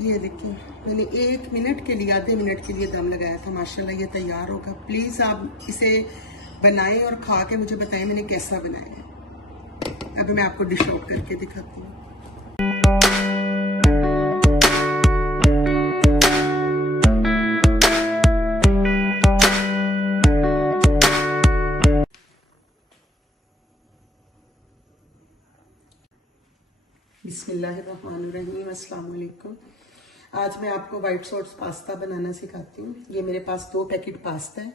ये देखिए, मैंने 1 मिनट के लिए, आधे मिनट के लिए दम लगाया था। माशाल्लाह ये तैयार होगा। प्लीज़ आप इसे बनाएं और खा के मुझे बताएं मैंने कैसा बनाया है। अभी मैं आपको डिश आउट करके दिखाती हूँ। बिस्मिल्लाहिर्रहमानिर्रहीम, अस्सलाम वालेकुम। आज मैं आपको वाइट सॉस पास्ता बनाना सिखाती हूँ। ये मेरे पास 2 पैकेट पास्ता है,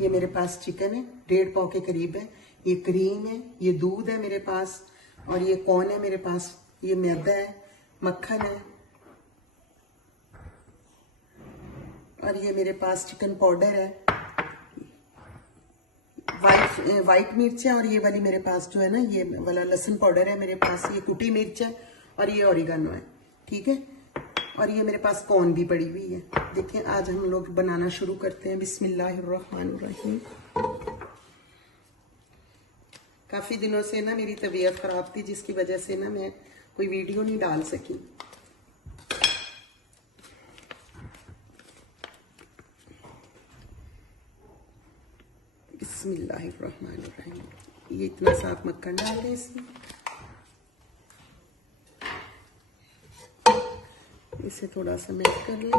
ये मेरे पास चिकन है 1.5 पाव के करीब है, ये क्रीम है, ये दूध है मेरे पास, और ये कॉर्न है मेरे पास, ये मैदा है, मक्खन है, और ये मेरे पास चिकन पाउडर है, वाइट मिर्च है, और ये वाली मेरे पास जो है ना, ये वाला लहसुन पाउडर है मेरे पास, ये कुटी मिर्च है, और ये ओरिगानो है। ठीक है, और ये मेरे पास कॉर्न भी पड़ी हुई है। देखिए, आज हम लोग बनाना शुरू करते हैं। बिस्मिल्लाहिर्रहमानिर्रहीम। काफी दिनों से ना मेरी तबीयत खराब थी, जिसकी वजह से ना मैं कोई वीडियो नहीं डाल सकी। बिस्मिल्लाहिर्रहमानिर्रहीम। ये इतना साफ मक्खन डाल दें इसमें, इसे थोड़ा सा मिक्स कर लें।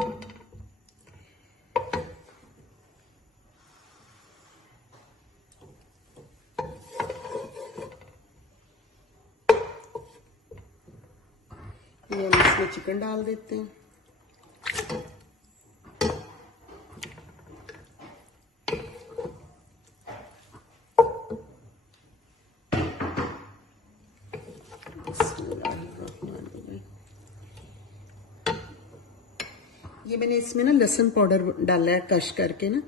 ये हम इसमें चिकन डाल देते हैं। ये मैंने इसमें ना लहसुन पाउडर डाला है कश करके ना,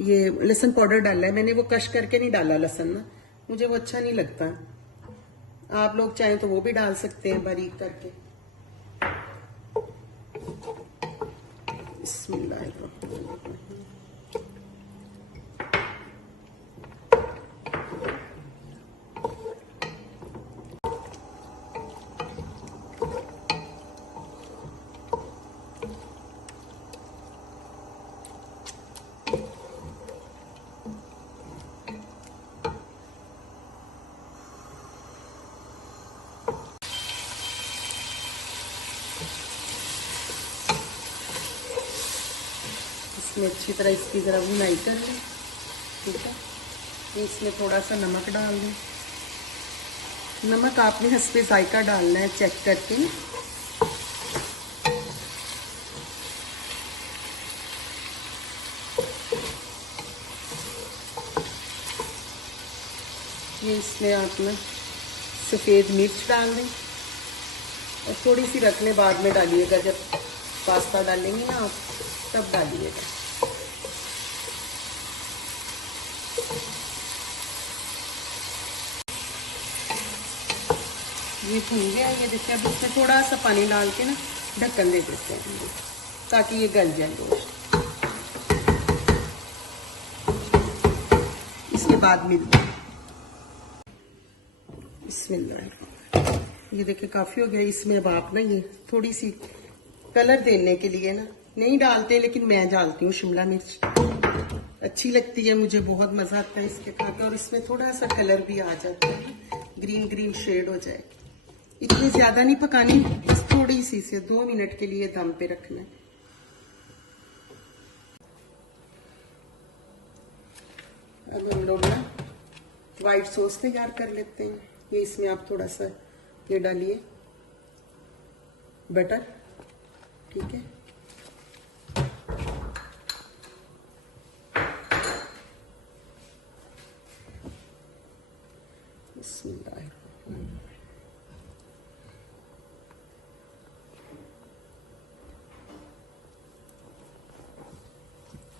ये लहसुन पाउडर डाला है मैंने, वो कश करके नहीं डाला लहसुन ना, मुझे वो अच्छा नहीं लगता। आप लोग चाहें तो वो भी डाल सकते हैं बारीक करके। बिस्मिल्लाहिर्रहमानिर्रहीम। इसमें अच्छी तरह इसकी जरा भुनाई कर लें। ठीक है, इसमें थोड़ा सा नमक डाल दें। नमक आपने हस्बे जायका डालना है चेक करके। ये इसमें आप ना सफ़ेद मिर्च डाल दें, और थोड़ी सी रखने बाद में डालिएगा, जब पास्ता डालेंगे ना आप तब डालिएगा। ये भुन गया। ये देखिए, अब इसमें थोड़ा सा पानी डाल के ना ढक्कन दे देते हैं ताकि ये गल जाए गोश्त। इसके बाद मिलते हैं। बिस्मिल्लाह। ये देखिए काफी हो गया। इसमें अब आप ना ये थोड़ी सी कलर देने के लिए ना, नहीं डालते लेकिन मैं डालती हूँ शिमला मिर्च, अच्छी लगती है मुझे, बहुत मजा आता है इसके खाकर। और इसमें थोड़ा सा कलर भी आ जाता है, ग्रीन ग्रीन शेड हो जाए। इतनी ज्यादा नहीं पकानी, बस थोड़ी सी से 2 मिनट के लिए दम पे रखना है। अब हम लोग ना व्हाइट सॉस तैयार कर लेते हैं। ये इसमें आप थोड़ा सा ये डालिए बटर। ठीक है,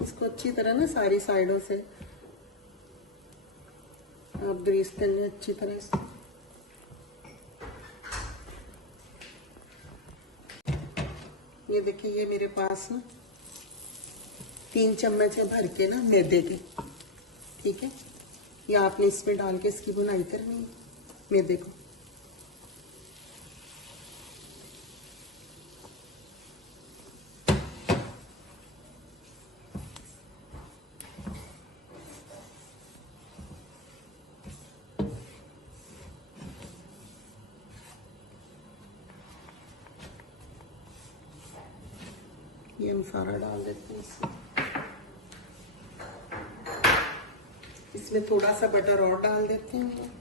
इसको अच्छी तरह ना सारी साइडों से आप ग्रीस कर लें अच्छी तरह से। ये देखिए, ये मेरे पास ना 3 चम्मच है भर के ना मैदे की। ठीक है, ये आपने इसमें डाल के इसकी बुनाई करनी है मैदे को। ये हम सारा डाल देते हैं इसमें। इसमें थोड़ा सा बटर और डाल देते हैं।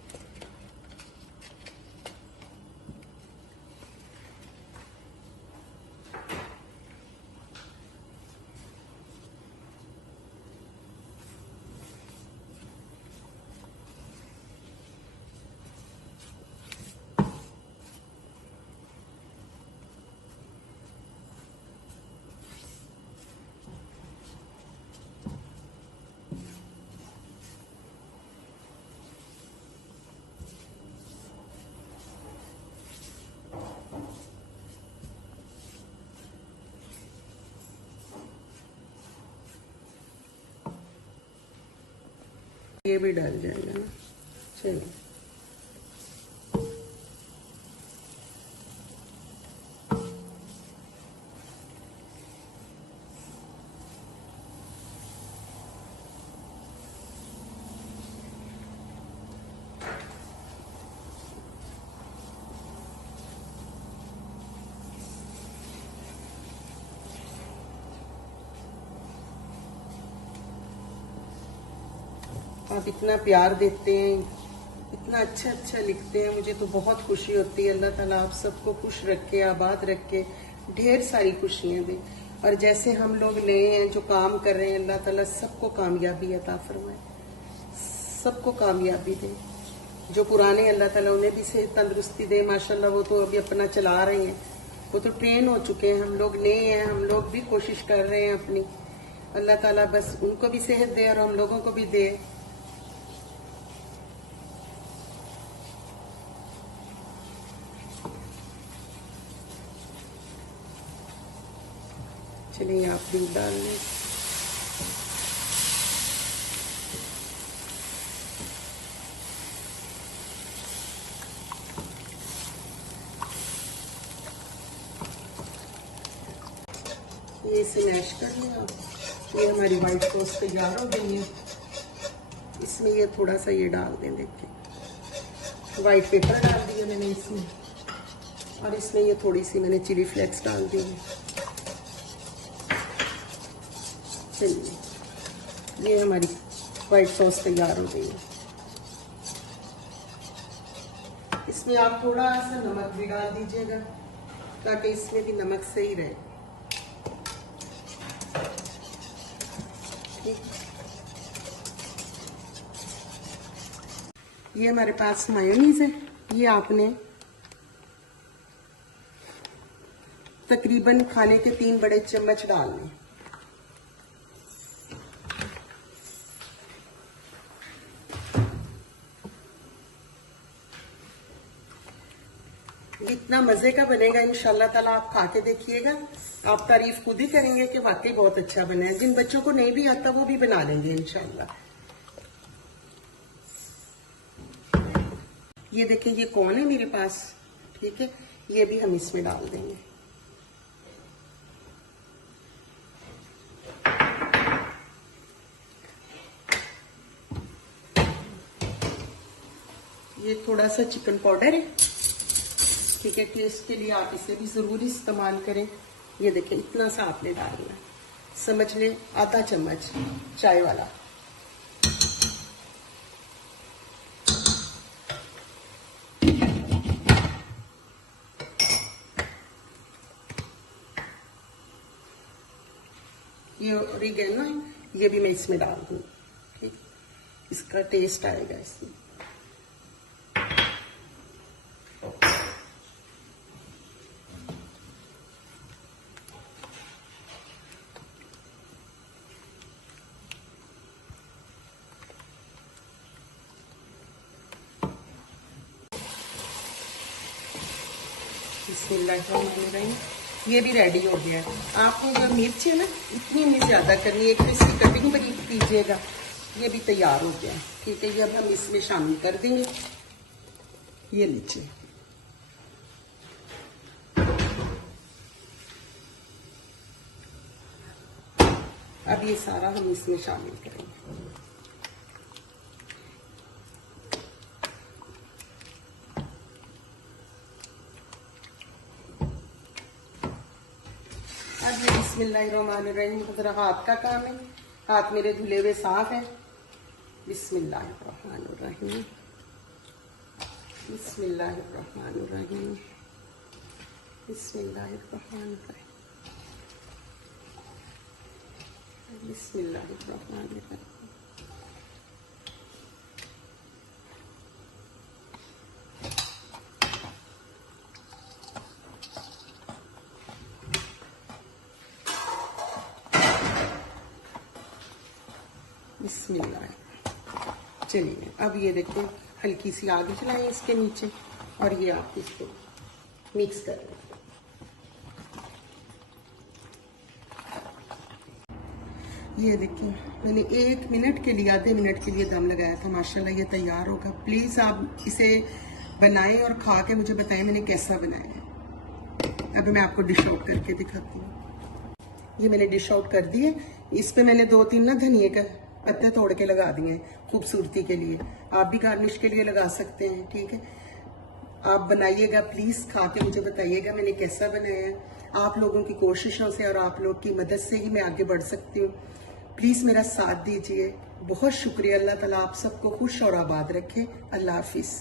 ये भी डाल जाएगा ना। चलिए, आप इतना प्यार देते हैं, इतना अच्छा अच्छा लिखते हैं, मुझे तो बहुत खुशी होती है। अल्लाह ताला आप सबको खुश रखे, आबाद रखे, ढेर सारी खुशियां दे। और जैसे हम लोग नए हैं जो काम कर रहे हैं, अल्लाह ताला सबको कामयाबी अता फरमाए, सबको कामयाबी दे। जो पुराने, अल्लाह ताला उन्हें भी सेहत तंदुरुस्ती दे। माशाल्लाह वो तो अभी अपना चला रहे हैं, वो तो ट्रेन हो चुके हैं। हम लोग नए हैं, हम लोग भी कोशिश कर रहे हैं अपनी। अल्लाह ताला बस उनको भी सेहत दे और हम लोगों को भी दे। चलिए, आप दूध डाल लें। ये इसे मैश कर लें आप। ये हमारी वाइट सॉस तैयार हो गई है। इसमें ये थोड़ा सा ये डाल दें, देखिए वाइट पेपर डाल दिया मैंने इसमें, और इसमें ये थोड़ी सी मैंने चिली फ्लेक्स डाल दी है। चलिए, ये हमारी वाइट सॉस तैयार हो गई है। इसमें आप थोड़ा सा नमक भी डाल दीजिएगा ताकि इसमें भी नमक सही रहे। ठीक, ये हमारे पास मायोनीज है। ये आपने तकरीबन खाने के 3 बड़े चम्मच डालने। इतना मजे का बनेगा इंशाल्लाह ताला, आप खा के देखिएगा, आप तारीफ खुद ही करेंगे कि वाकई बहुत अच्छा बना है। जिन बच्चों को नहीं भी आता वो भी बना लेंगे इंशाल्लाह। ये देखिए, ये कौन है मेरे पास, ठीक है, ये भी हम इसमें डाल देंगे। ये थोड़ा सा चिकन पाउडर है, ठीक है, टेस्ट के लिए आप इसे भी जरूर इस्तेमाल करें। ये देखिए, इतना सा आपने डालना, समझ ले आधा चम्मच चाय वाला। ये ओरिगेनो है, ये भी मैं इसमें डाल दूँ, ठीक, इसका टेस्ट आएगा इसमें। बिस्मिल्लाहिर्रहमानिर्रहीम। ये भी रेडी हो गया है। आपने जो मिर्च है ना, इतनी नहीं ज्यादा करनी है, इसकी कटिंग बड़ी कीजिएगा। ये भी तैयार हो गया है, ठीक है। ये अब हम इसमें शामिल कर देंगे। ये लीजिए, अब ये सारा हम इसमें शामिल करेंगे। अब ये बिस्मिल्लाहिर्रहमानिर्रहीम। जरा हाथ का काम है, हाथ मेरे धुले हुए साफ है। बिस्मिल्लाहिर्रहमानिर्रहीम, बिस्मिल्लाहिर्रहमानिर्रहीम, बिस्मिल्लाहिर्रहमानिर्रहीम, बिस्मिल्लाहिर्रहमानिर्रहीम। बिस्मिल्लाह। चलिए अब ये देखो, हल्की सी आग जलाएं इसके नीचे और ये आप इसको मिक्स कर लें। ये देखिए, मैंने 1 मिनट के लिए, आधे मिनट के लिए दम लगाया था। माशाल्लाह ये तैयार होगा। प्लीज़ आप इसे बनाएं और खा के मुझे बताएं मैंने कैसा बनाया है। अभी मैं आपको डिश आउट करके दिखाती हूँ। ये मैंने डिश आउट कर दी है। इस पे मैंने 2-3 ना धनिए का पत्ते तोड़ के लगा दिए हैं खूबसूरती के लिए। आप भी गार्निश के लिए लगा सकते हैं, ठीक है। आप बनाइएगा, प्लीज़ खा के मुझे बताइएगा मैंने कैसा बनाया है। आप लोगों की कोशिशों से और आप लोग की मदद से ही मैं आगे बढ़ सकती हूँ। प्लीज़ मेरा साथ दीजिए। बहुत शुक्रिया। अल्लाह ताला आप सबको खुश और आबाद रखे। अल्लाह हाफिज़।